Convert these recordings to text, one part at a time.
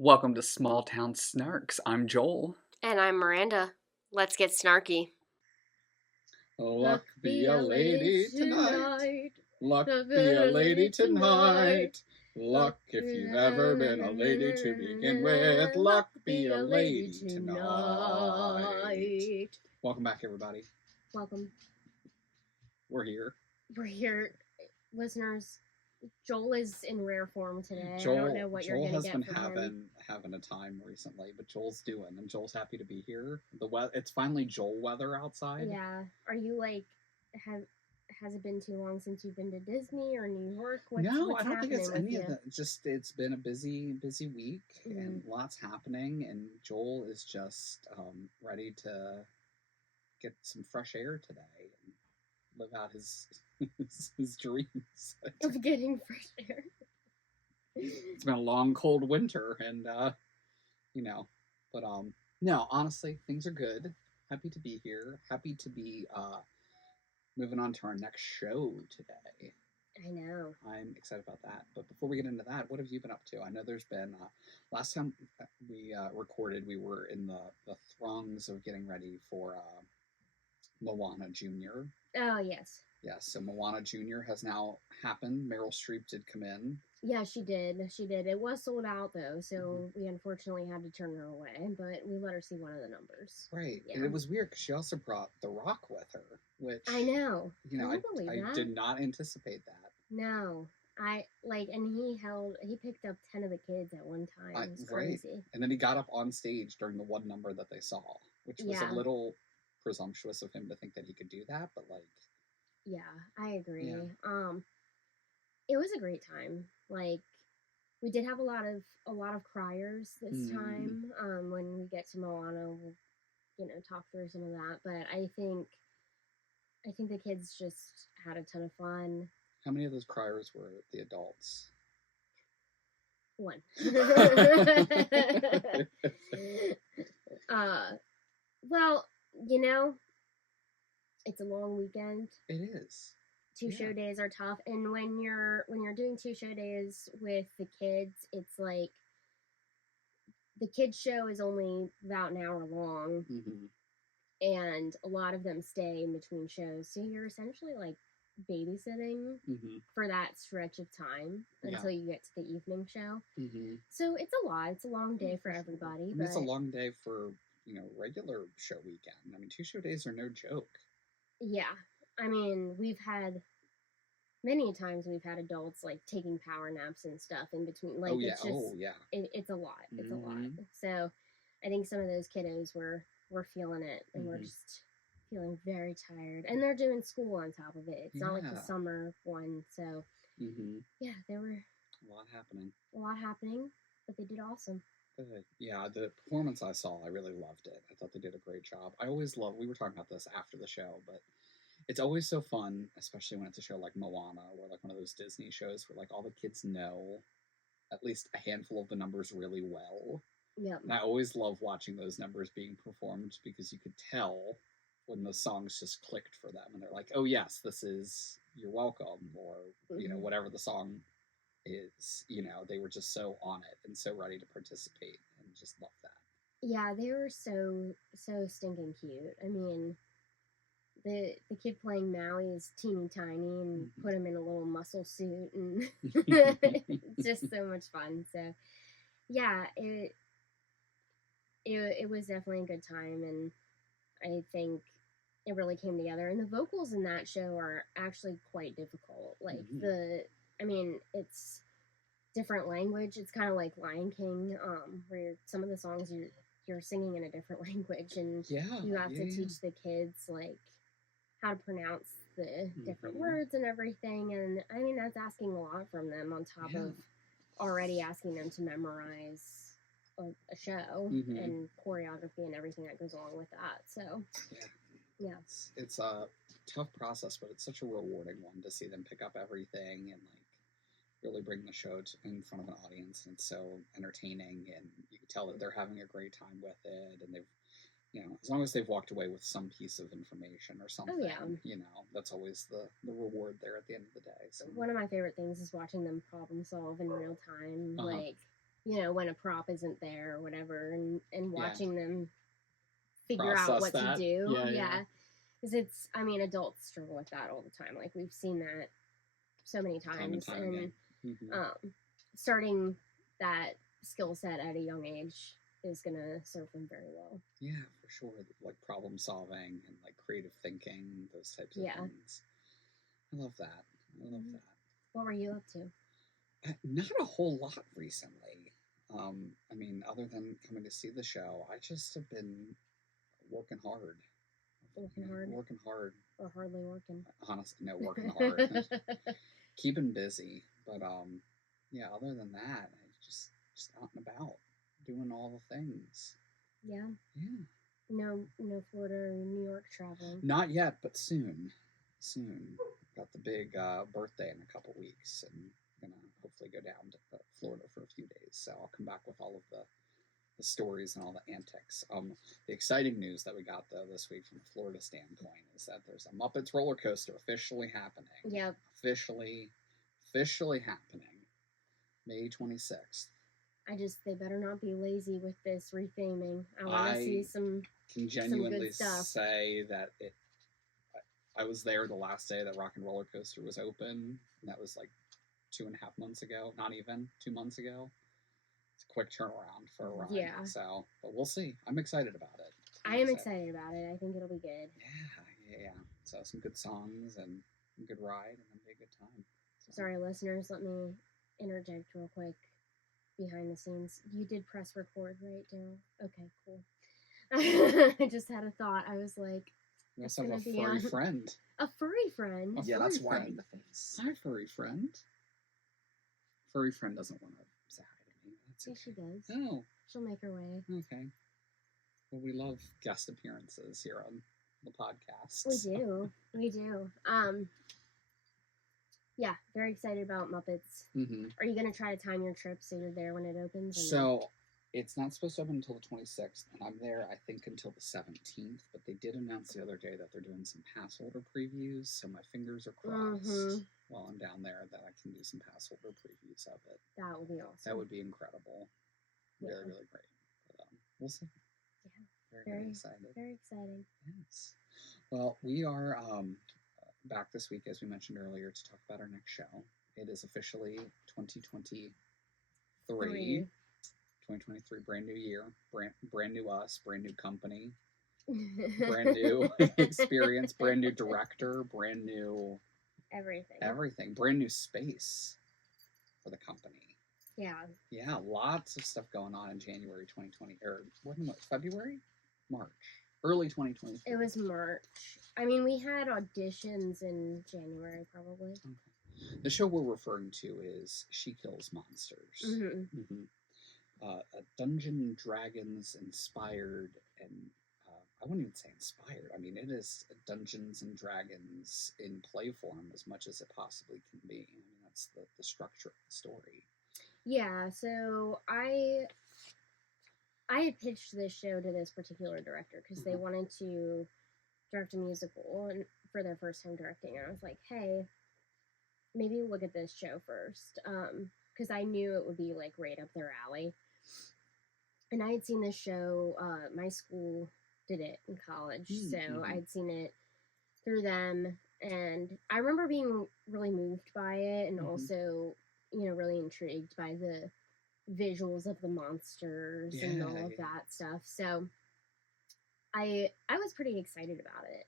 Welcome to Small Town Snarks. I'm Joel. And I'm Miranda. Let's get snarky. Luck be a lady tonight. Luck be a lady tonight. Luck if you've ever been a lady to begin with. Luck be a lady tonight. Welcome back, everybody. Welcome. We're here. We're here, listeners. Joel is in rare form today. I don't know what you're going to get from him. Joel has been having a time recently, but Joel's doing, and Joel's happy to be here. It's finally Joel weather outside. Yeah. Are you has it been too long since you've been to Disney or New York? I don't think it's any of that. It's been a busy week and lots happening, and Joel is just ready to get some fresh air today and live out his dreams of getting fresh air. It's been a long, cold winter, and but no, honestly, things are good. Happy to be here. Happy to be moving on to our next show today. I know. I'm excited about that. But before we get into that, what have you been up to? I know there's been last time we recorded, we were in the throngs of getting ready for Moana Jr. Oh yes. Yes, so Moana Jr. has now happened. Meryl Streep did come in. Yeah, she did. It was sold out, though, so we unfortunately had to turn her away, but we let her see one of the numbers. Right, yeah. And it was weird because she also brought The Rock with her, which... I know. I did not anticipate that. No. And he picked up 10 of the kids at one time. It was crazy. Right. And then he got up on stage during the one number that they saw, which was a little presumptuous of him to think that he could do that, but Yeah, I agree. Yeah. It was a great time. We did have a lot of criers this time. When we get to Moana, we'll, talk through some of that. But I think the kids just had a ton of fun. How many of those criers were the adults? One. Well, it's a long weekend. It is. Two show days are tough, and when you're doing 2 show days with the kids, it's like the kids show is only about an hour long, and a lot of them stay in between shows, so you're essentially babysitting for that stretch of time until you get to the evening show. So it's a lot. It's a long day for everybody. It's a long day for regular show weekend. I mean, 2 show days are no joke. Yeah. I mean, many times we've had adults taking power naps and stuff in between. It's a lot. It's a lot. So I think some of those kiddos were feeling it, and we're just feeling very tired. And they're doing school on top of it. It's not like the summer one. So yeah, there were a lot happening, but they did awesome. Good. Yeah, the performance I saw, I really loved it. I thought they did a great job. I always love, we were talking about this after the show, but it's always so fun, especially when it's a show like Moana, or one of those Disney shows where all the kids know at least a handful of the numbers really well. Yeah. And I always love watching those numbers being performed because you could tell when the songs just clicked for them, and they're like, "Oh yes, this is You're Welcome," or whatever the song is. They were just so on it and so ready to participate, and just love that. Yeah, they were so stinking cute. I mean, the kid playing Maui is teeny tiny, and put him in a little muscle suit, and it's just so much fun. So yeah, it was definitely a good time, and I think it really came together. And the vocals in that show are actually quite difficult. It's different language. It's kind of like Lion King, where some of the songs you're singing in a different language, and you have to teach the kids how to pronounce the different words and everything. And I mean, that's asking a lot from them on top of already asking them to memorize a show and choreography and everything that goes along with that. So yeah, it's a tough process, but it's such a rewarding one to see them pick up everything and really bring the show in front of an audience. And it's so entertaining, and you can tell that they're having a great time with it, and they've as long as they've walked away with some piece of information or something, that's always the reward there at the end of the day. So one of my favorite things is watching them problem solve in real time. when a prop isn't there or whatever, and watching them figure Process out what that. to do. Yeah. Because adults struggle with that all the time. Like, we've seen that so many times. Time and time again. Starting that skill set at a young age is going to serve them very well. Yeah, for sure. Like problem solving and like creative thinking, those types of things. I love that. What were you up to? Not a whole lot recently. Other than coming to see the show, I just have been working hard. Working hard. Or hardly working. Honestly, no, working hard. Keeping busy. But other than that, I just out and about, doing all the things. Yeah. Yeah. No Florida or New York traveling. Not yet, but soon. Got the big birthday in a couple weeks, and I'm gonna hopefully go down to Florida for a few days. So I'll come back with all of the stories and all the antics. The exciting news that we got though this week from the Florida standpoint is that there's a Muppets roller coaster officially happening. Yep. Officially happening. May 26th. They better not be lazy with this retheming. I want to see some. Can genuinely say that I was there the last day that Rock and Roller Coaster was open, and that was like 2.5 months ago. Not even 2 months ago. It's a quick turnaround for a ride. Yeah. So, but we'll see. I'm excited about it. I am excited about it. I think it'll be good. Yeah. So some good songs and a good ride, and it'll be a good time. So. Sorry, listeners. Let me interject real quick. Behind the scenes, you did press record, right, Daryl? Okay, cool. I just had a thought. I was like, we also have a furry friend. A furry friend? That's one of the things. Hi, furry friend. Furry friend doesn't want to say hi to me. That's okay. She does. Oh. She'll make her way. Okay. Well, we love guest appearances here on the podcast. We do. Yeah, very excited about Muppets. Mm-hmm. Are you going to try to time your trip so you're there when it opens? So, it's not supposed to open until the 26th, and I'm there, I think, until the 17th, but they did announce the other day that they're doing some pass holder previews, so my fingers are crossed while I'm down there that I can do some pass holder previews of it. That would be awesome. That would be incredible. Really, really great. But, we'll see. Yeah. Very excited. Very exciting. Yes. Well, we are back this week, as we mentioned earlier, to talk about our next show. It is officially 2023. 2023, brand new year, brand new us, brand new company, brand new experience, brand new director, brand new everything, brand new space for the company. Yeah, lots of stuff going on in January 2020, or February? March. Early 2023. It was March. We had auditions in January, probably. Okay. The show we're referring to is She Kills Monsters. Mm-hmm. A Dungeons & Dragons inspired, and I wouldn't even say inspired. It is Dungeons & Dragons in play form as much as it possibly can be. That's the structure of the story. Yeah, so I had pitched this show to this particular director because they wanted to direct a musical and for their first time directing. And I was like, hey, maybe look at this show first. Because I knew it would be like right up their alley. And I had seen this show, my school did it in college. So I'd seen it through them. And I remember being really moved by it and also, really intrigued by the visuals of the monsters and all of that stuff. So I was pretty excited about it.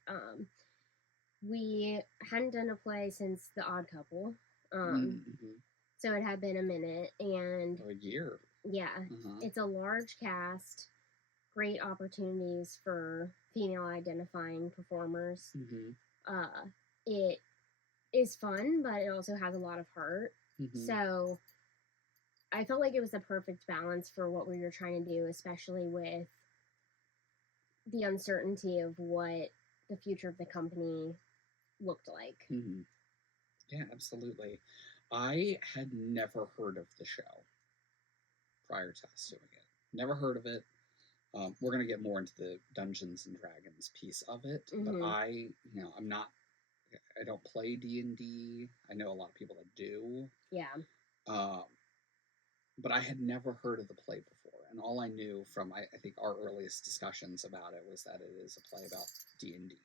We hadn't done a play since The Odd Couple. So it had been a minute and a year. Yeah. It's a large cast, great opportunities for female identifying performers. It is fun, but it also has a lot of heart. So I felt like it was the perfect balance for what we were trying to do, especially with the uncertainty of what the future of the company looked like. Yeah, absolutely. I had never heard of the show prior to us doing it. Never heard of it. We're going to get more into the Dungeons and Dragons piece of it, but I don't play D&D. I know a lot of people that do. Yeah. but I had never heard of the play before, and all I knew from I think our earliest discussions about it was that it is a play about D&D.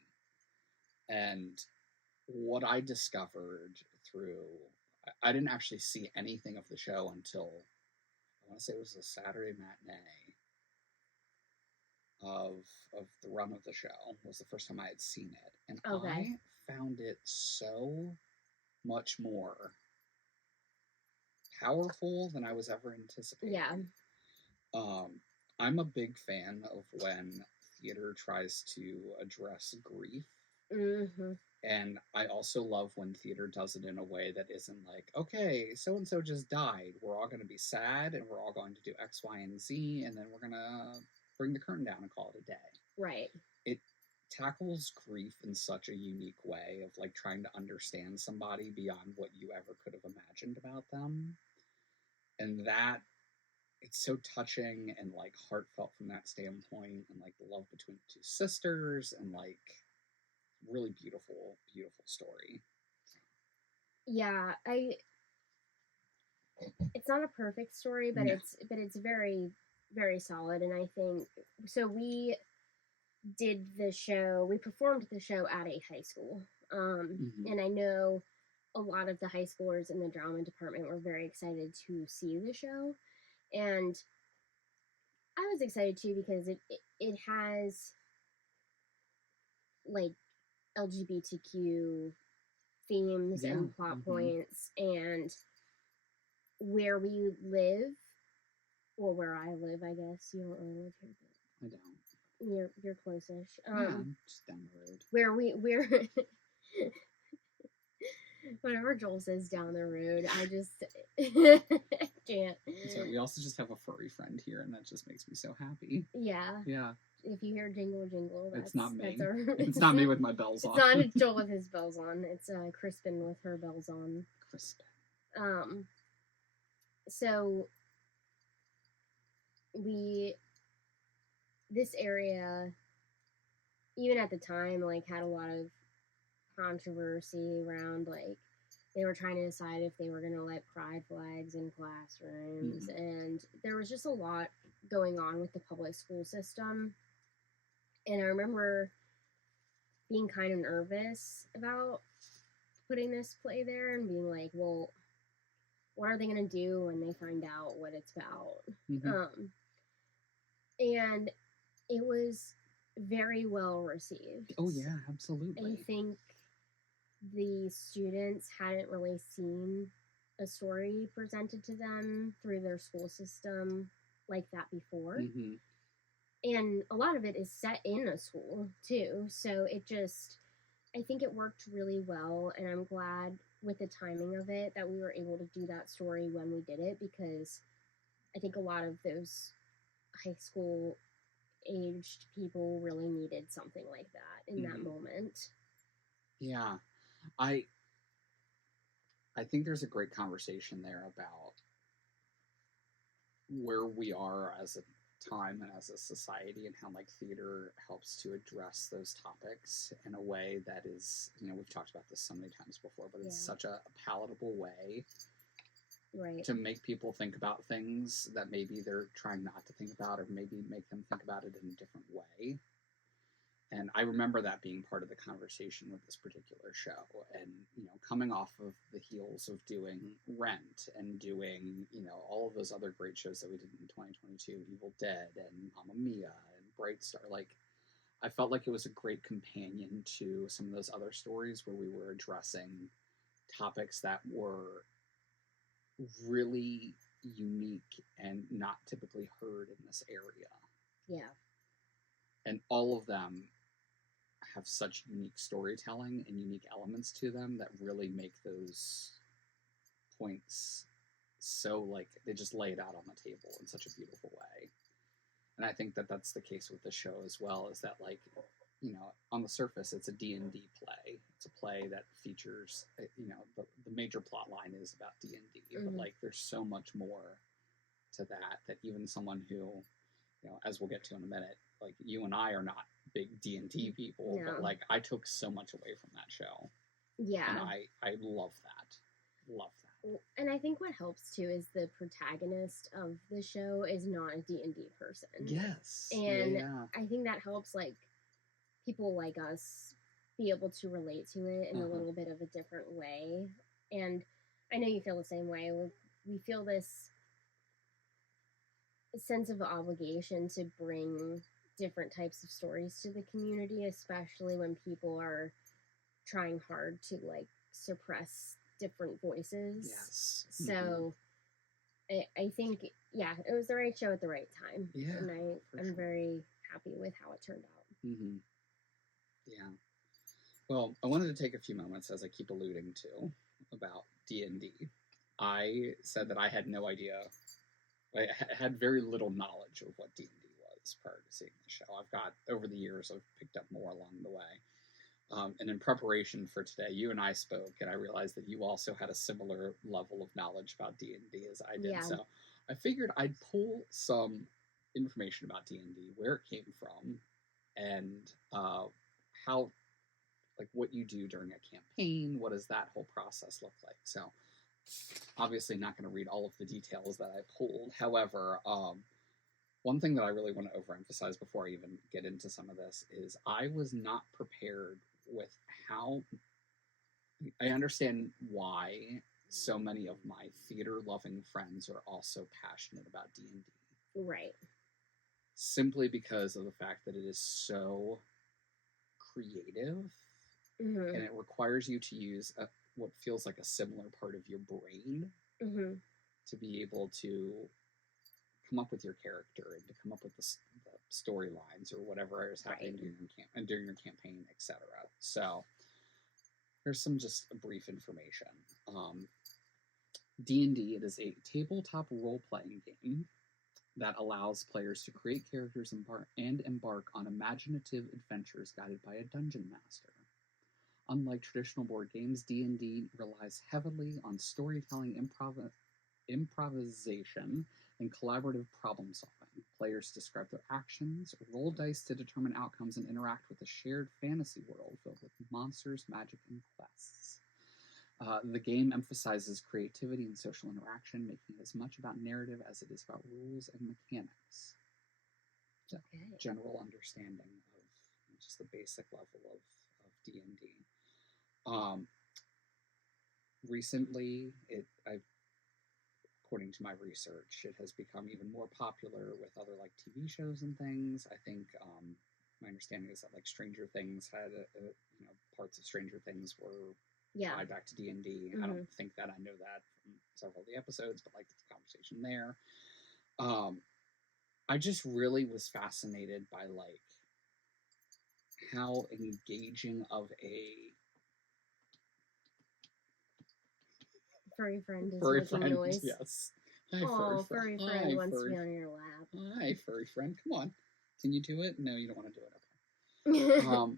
And what I discovered through I didn't actually see anything of the show until I want to say it was a Saturday matinee of the run of the show was the first time I had seen it, and Okay. I found it so much more powerful than I was ever anticipating. Yeah. I'm a big fan of when theater tries to address grief. Mm-hmm. And I also love when theater does it in a way that isn't like, okay, so and so just died. We're all going to be sad and we're all going to do X, Y, and Z, and then we're going to bring the curtain down and call it a day. Right. It tackles grief in such a unique way of like trying to understand somebody beyond what you ever could have imagined about them. And that it's so touching and like heartfelt from that standpoint, and like the love between the two sisters, and like really beautiful story. Yeah, it's not a perfect story, but it's very, very solid, and I think so. We performed the show at a high school, and I know a lot of the high schoolers in the drama department were very excited to see the show, and I was excited too because it has like LGBTQ themes and plot points, and where we live, well, where I live, I guess you don't really live here, but I don't. You're close-ish. Yeah, just down the road. We're whenever Joel says down the road, I just can't. So we also just have a furry friend here, and that just makes me so happy. Yeah. Yeah. If you hear jingle jingle, it's not me. It's not me with my bells on. It's not Joel with his bells on. It's Crispin with her bells on. Crispin. So this area, even at the time, like had a lot of controversy around, like they were trying to decide if they were going to let pride flags in classrooms, and there was just a lot going on with the public school system. And I remember being kind of nervous about putting this play there and being like, well, what are they going to do when they find out what it's about? And it was very well received. Oh yeah, absolutely. I think the students hadn't really seen a story presented to them through their school system like that before. And a lot of it is set in a school too, so I think it worked really well, and I'm glad with the timing of it that we were able to do that story when we did it, because I think a lot of those high school aged people really needed something like that in that moment. Yeah. I think there's a great conversation there about where we are as a time and as a society, and how like theater helps to address those topics in a way that is, we've talked about this so many times before, but it's such a palatable way to make people think about things that maybe they're trying not to think about, or maybe make them think about it in a different way. And I remember that being part of the conversation with this particular show. And, coming off of the heels of doing Rent and doing, all of those other great shows that we did in 2022, Evil Dead and Mamma Mia and Bright Star, like, I felt like it was a great companion to some of those other stories where we were addressing topics that were really unique and not typically heard in this area. Yeah. And all of them have such unique storytelling and unique elements to them that really make those points so, like, they just lay it out on the table in such a beautiful way. And I think that that's the case with the show as well, is that, like, on the surface, it's a D&D play. It's a play that features, the major plot line is about D&D, but, like, there's so much more to that even someone who, as we'll get to in a minute, like, you and I are not big D&D people, but, like, I took so much away from that show. Yeah. And I love that. Love that. And I think what helps too is the protagonist of the show is not a D&D person. Yes. And I think that helps like people like us be able to relate to it in a little bit of a different way. And I know you feel the same way. We feel this sense of obligation to bring different types of stories to the community, especially when people are trying hard to like suppress different voices. Yes. So I think, yeah, it was the right show at the right time. Yeah. And I'm very happy with how it turned out. Mm-hmm. Yeah. Well, I wanted to take a few moments, as I keep alluding to, about D&D. I said that I had no idea. I had very little knowledge of what D&D was prior to seeing the show. Over the years, I've picked up more along the way. And in preparation for today, you and I spoke, and I realized that you also had a similar level of knowledge about D&D as I did. Yeah. So I figured I'd pull some information about D&D, where it came from, and how, like, what you do during a campaign. What does that whole process look like? So obviously not going to read all of the details that I pulled. However, one thing that I really want to overemphasize before I even get into some of this is I was not prepared with how. I understand why so many of my theater-loving friends are also passionate about D&D. Right. Simply because of the fact that it is so creative, and it requires you to use what feels like a similar part of your brain to be able to come up with your character and to come up with the storylines or whatever is happening during your campaign, etc. So here's some just brief information. D&D, it is a tabletop role-playing game that allows players to create characters and embark on imaginative adventures guided by a dungeon master. Unlike traditional board games, D&D relies heavily on storytelling, improvisation, and collaborative problem solving. Players describe their actions, roll dice to determine outcomes, and interact with a shared fantasy world filled with monsters, magic, and quests. The game emphasizes creativity and social interaction, making it as much about narrative as it is about rules and mechanics. General understanding of just the basic level of D&D. Recently, according to my research, it has become even more popular with other like TV shows and things. I think my understanding is that like Stranger Things had parts of Stranger Things were tied back to D&D. I don't think that I know that from several of the episodes, but like the conversation there. I just really was fascinated by like how engaging of a furry friend is making noise. Yes. Hi, furry friend wants to be on your lap. Hi, furry friend. Come on. Can you do it? No, you don't want to do it. Okay.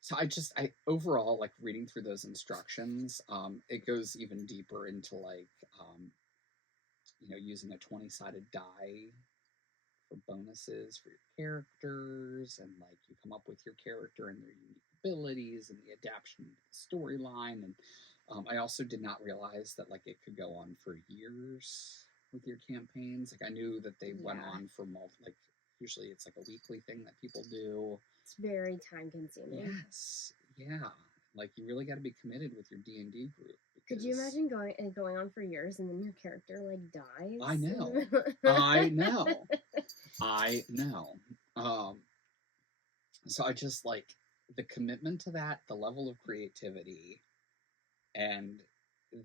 So I overall, like reading through those instructions, it goes even deeper into like, using a 20-sided die for bonuses for your characters, and like you come up with your character and their unique abilities and the adaptation to the storyline. And I also did not realize that like it could go on for years with your campaigns. Like I knew that they went on for like usually it's like a weekly thing that people do. It's very time consuming. Yes, yeah. Like you really got to be committed with your D&D group. Could you imagine going on for years and then your character like dies? I know. I know. I know. So I just like the commitment to that, the level of creativity, and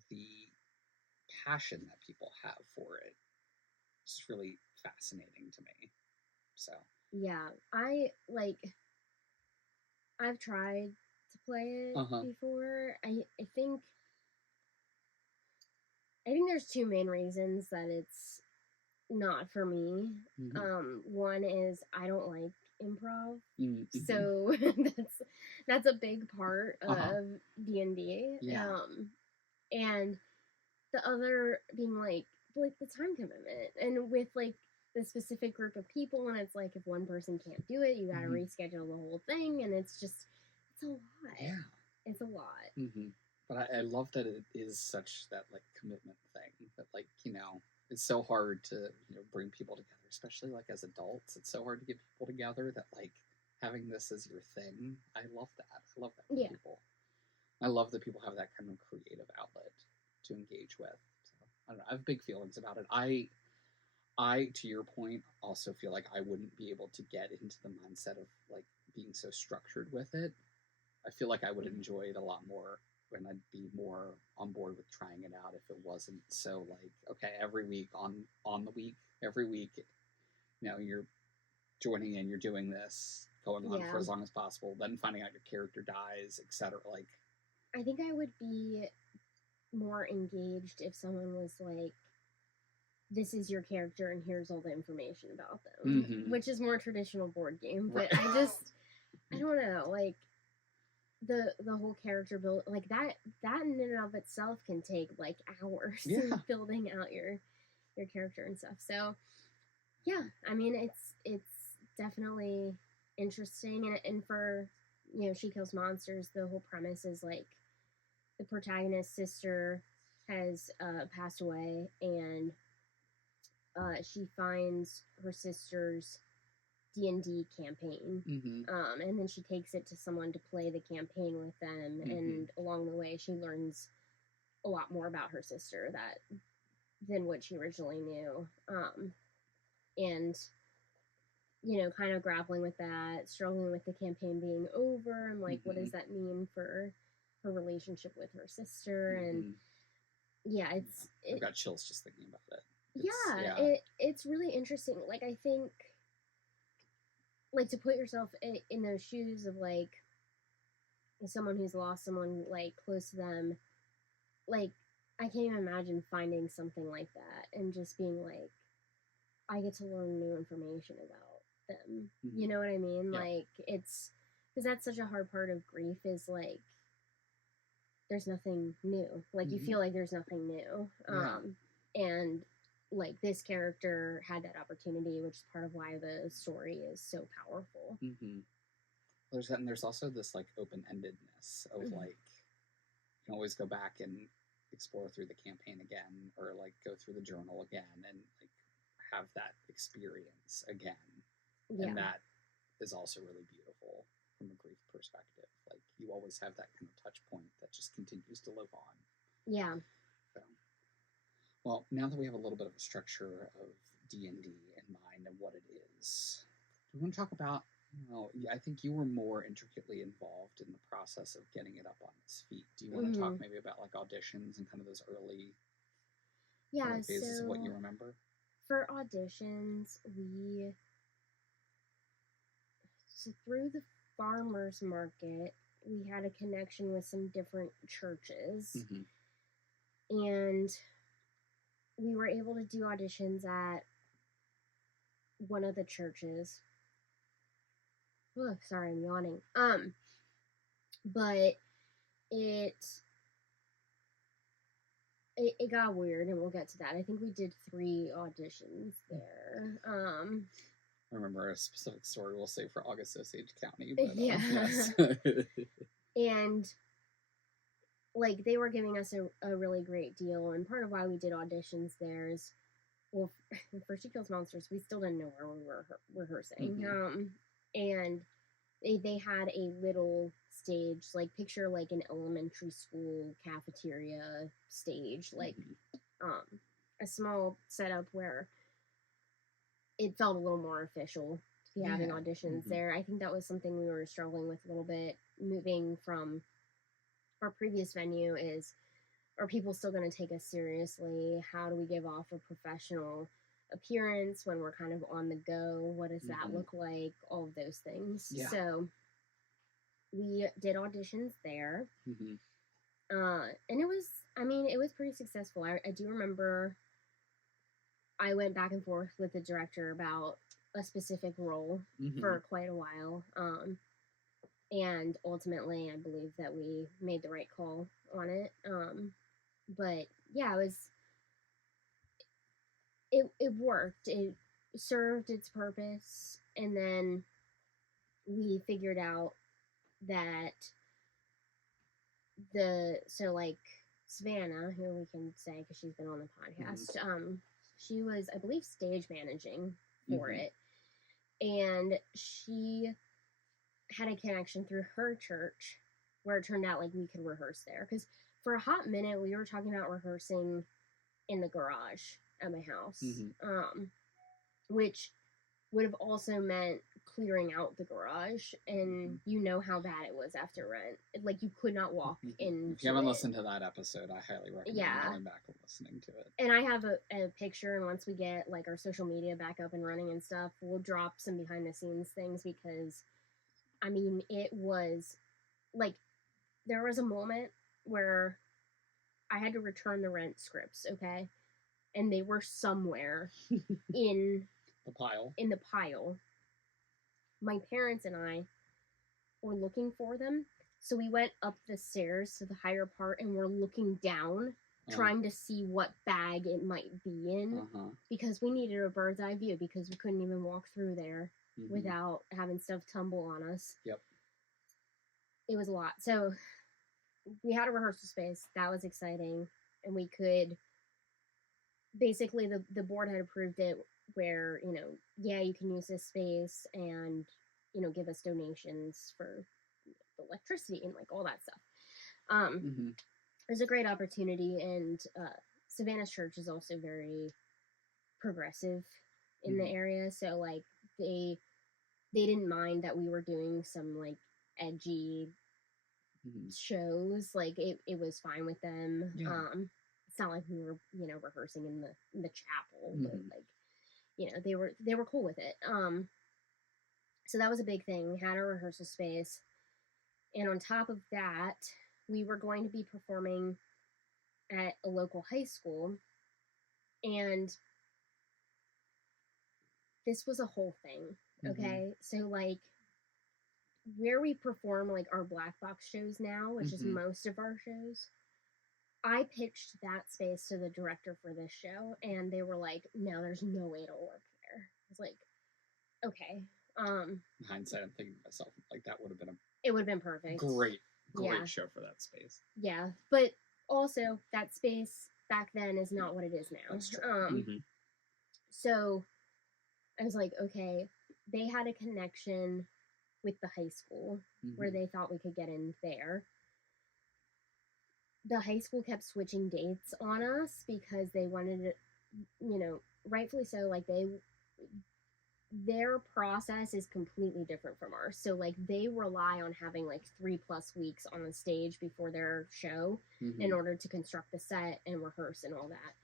the passion that people have for it. It's really fascinating to me. So yeah, I've tried to play it before. I think there's two main reasons that it's not for me. One is I don't like improv, so that's a big part of D&D. Yeah. And the other being like the time commitment, and with like the specific group of people, and it's like if one person can't do it, you got to reschedule the whole thing, and it's a lot. Yeah, it's a lot. But I love that it is such that like commitment thing that like it's so hard to bring people together, especially like as adults. It's so hard to get people together that like having this as your thing. I love that. I love that for Yeah. people. I love that people have that kind of creative outlet to engage with. So I don't know. I have big feelings about it. I, to your point, also feel like I wouldn't be able to get into the mindset of like being so structured with it. I feel like I would enjoy it a lot more and I'd be more on board with trying it out if it wasn't so like, okay, every week on the week, every week, you're joining in, you're doing this, going on for as long as possible, then finding out your character dies, etc. Like, I think I would be more engaged if someone was like, this is your character and here's all the information about them, which is more traditional board game. But right. I don't know, like the whole character build, like that in and of itself can take like hours building out your character and stuff. So yeah, I mean it's definitely interesting, and for She Kills Monsters, the whole premise is like the protagonist's sister has passed away, and she finds her sister's D&D campaign, and then she takes it to someone to play the campaign with them, and along the way she learns a lot more about her sister than what she originally knew, and kind of grappling with that, struggling with the campaign being over, and like what does that mean for her relationship with her sister, and I've got chills just thinking about it. It's really interesting. Like, I think, like, to put yourself in those shoes of like someone who's lost someone like close to them, like I can't even imagine finding something like that and just being like, I get to learn new information about them. You know what I mean? Yeah. Like, it's because that's such a hard part of grief, is like there's nothing new. Like you feel like there's nothing new. And like this character had that opportunity, which is part of why the story is so powerful. There's that, and there's also this like open-endedness of like you can always go back and explore through the campaign again, or like go through the journal again, and like have that experience again. And that is also really beautiful from a grief perspective. Like you always have that kind of touch point that just continues to live on. Yeah. So, well, now that we have a little bit of a structure of D&D in mind and what it is, we want to talk about, I think you were more intricately involved in the process of getting it up on its feet. Do you want to talk maybe about like auditions and kind of those early phases of what you remember? For auditions, through the farmers market, we had a connection with some different churches, and we were able to do auditions at one of the churches. Oh, sorry, I'm yawning. But it got weird, and we'll get to that. I think we did 3 auditions there. I remember a specific story we'll say for August Osage County. But, yes. And like they were giving us a really great deal, and part of why we did auditions there is, well, for She Kills Monsters, we still didn't know where we were rehearsing. And they had a little stage, like picture like an elementary school cafeteria stage, like a small setup where it felt a little more official to be having auditions there. I think that was something we were struggling with a little bit, moving from our previous venue. Is, are people still going to take us seriously? How do we give off a professional appearance when we're kind of on the go? What does that look like? All of those things. Yeah. So we did auditions there. And it was pretty successful. I do remember I went back and forth with the director about a specific role for quite a while. And ultimately, I believe that we made the right call on it. But yeah, it worked. It served its purpose. And then we figured out that so like Savannah, who we can say because she's been on the podcast, she was, I believe, stage managing for it, and she had a connection through her church where it turned out like we could rehearse there, because for a hot minute we were talking about rehearsing in the garage at my house, which would have also meant clearing out the garage, and you know how bad it was after Rent. Like, you could not walk in. If you haven't listened to that episode, I highly recommend going back and listening to it. And I have a picture, and once we get like our social media back up and running and stuff, we'll drop some behind the scenes things, because I mean, it was like, there was a moment where I had to return the Rent scripts, okay? And they were somewhere in the pile. In the pile. My parents and I were looking for them, so we went up the stairs to the higher part, and we're looking down, trying to see what bag it might be in, because we needed a bird's eye view, because we couldn't even walk through there without having stuff tumble on us. Yep. It was a lot. So we had a rehearsal space. That was exciting. And we could, basically, the board had approved it where, you know, yeah, you can use this space and, you know, give us donations for electricity and like all that stuff. It was a great opportunity, and Savannah's church is also very progressive in the area, so like they didn't mind that we were doing some like edgy shows. Like it was fine with them. It's not like we were, you know, rehearsing in the chapel, but like, you know, they were cool with it. So that was a big thing. We had a rehearsal space, and on top of that, we were going to be performing at a local high school, and this was a whole thing. Okay, so like where we perform like our black box shows now, which is most of our shows, I pitched that space to the director for this show, and they were like, no, there's no way it'll work there. I was like, okay. In hindsight, I'm thinking to myself, like, that would have been it would have been perfect. Great show for that space. Yeah, but also that space back then is not what it is now. That's true. So I was like, okay, they had a connection with the high school where they thought we could get in there. The high school kept switching dates on us because they wanted it, you know, rightfully so. Like their process is completely different from ours. So like they rely on having like 3+ weeks on the stage before their show in order to construct the set and rehearse and all that.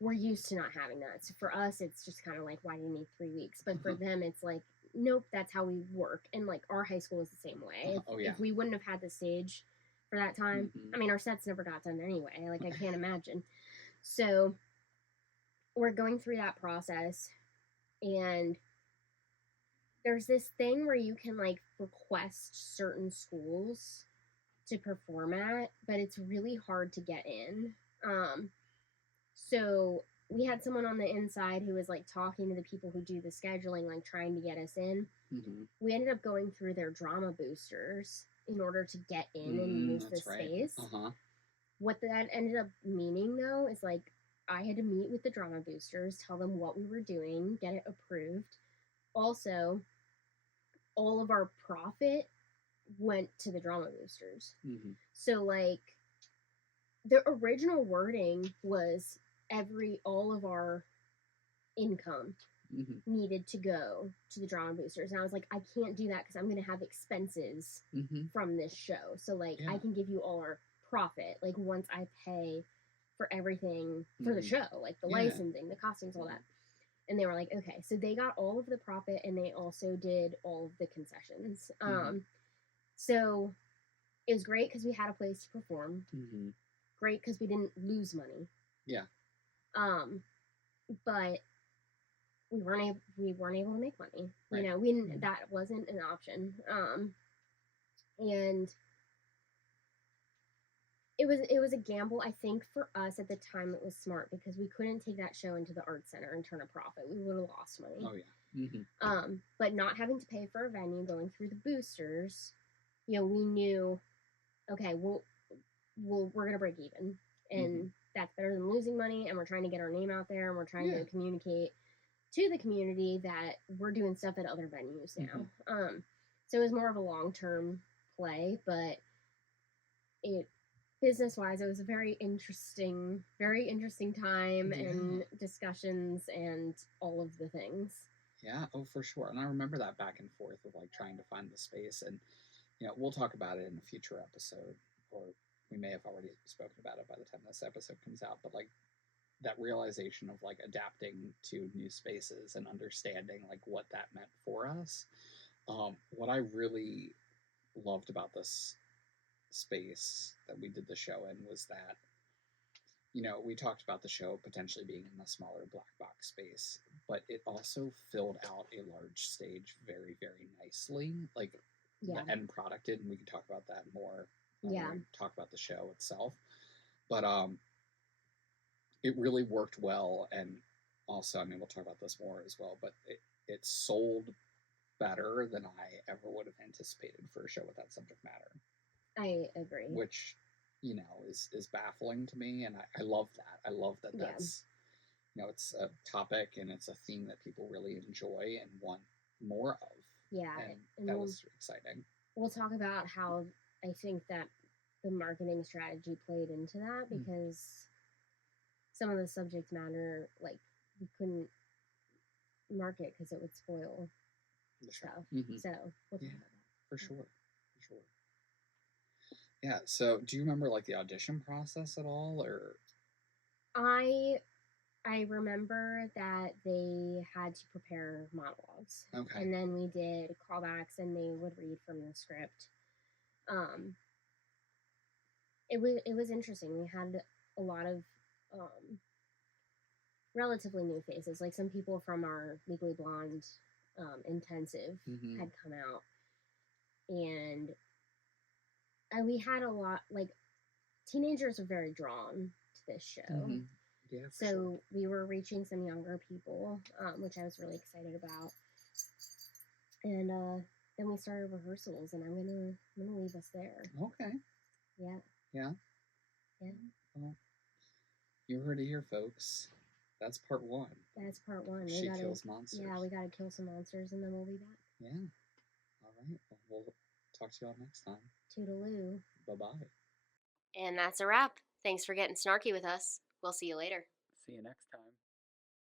We're used to not having that. So for us, it's just kind of like, why do you need 3 weeks? But for them, it's like, nope, that's how we work. And like our high school is the same way. If we wouldn't have had the stage for that time, I mean, our sets never got done anyway. Like, I can't imagine. So we're going through that process, and there's this thing where you can like request certain schools to perform at, but it's really hard to get in. So we had someone on the inside who was like talking to the people who do the scheduling, like trying to get us in. We ended up going through their drama boosters in order to get in and use the space. What that ended up meaning, though, is like I had to meet with the drama boosters, tell them what we were doing, get it approved. Also, all of our profit went to the drama boosters. So like the original wording was all of our income needed to go to the drama boosters. And I was like, I can't do that because I'm going to have expenses from this show. So like I can give you all our profit, like once I pay for everything for the show, like the licensing, the costumes, all that. And they were like, okay. So they got all of the profit, and they also did all of the concessions. So it was great because we had a place to perform. Great because we didn't lose money. But we weren't able to make money. Right. You know, that wasn't an option. And it was a gamble. I think for us at the time it was smart because we couldn't take that show into the art center and turn a profit. We would have lost money. Oh yeah. But not having to pay for a venue, going through the boosters, you know, we knew, okay, we're gonna break even, and that's better than losing money. And we're trying to get our name out there, and we're trying to communicate to the community that we're doing stuff at other venues now. So it was more of a long-term play, but it business-wise, it was a very interesting time and discussions and all of the things. Yeah, oh, for sure. And I remember that back and forth of like trying to find the space. And, you know, we'll talk about it in a future episode, or we may have already spoken about it by the time this episode comes out. But like that realization of like adapting to new spaces and understanding like what that meant for us. What I really loved about this space that we did the show in was that, you know, we talked about the show potentially being in a smaller black box space, but it also filled out a large stage very, very nicely. Like the end product did, and we can talk about that more when we talk about the show itself. But it really worked well, and also, I mean, we'll talk about this more as well, but it sold better than I ever would have anticipated for a show with that subject matter. I agree. Which, you know, is baffling to me, and I love that. I love that that's, you know, it's a topic and it's a theme that people really enjoy and want more of. Yeah. And that was exciting. We'll talk about how I think that the marketing strategy played into that, because some of the subject matter, like, we couldn't market because it would spoil stuff. So we'll talk about that. For sure. Yeah, so do you remember like the audition process at all, or? I remember that they had to prepare monologues. Okay. And then we did callbacks, and they would read from the script. It was interesting. We had a lot of relatively new faces. Like some people from our Legally Blonde intensive had come out, and we had a lot, like, teenagers are very drawn to this show. Yeah, so we were reaching some younger people, which I was really excited about. And then we started rehearsals, and I'm gonna leave us there. Okay. Yeah. Well, you heard it here, folks. That's part one. She kills monsters. Yeah, we gotta kill some monsters, and then we'll be back. Yeah. All right. Well, we'll talk to y'all next time. Toodaloo. Bye-bye. And that's a wrap. Thanks for getting snarky with us. We'll see you later. See you next time.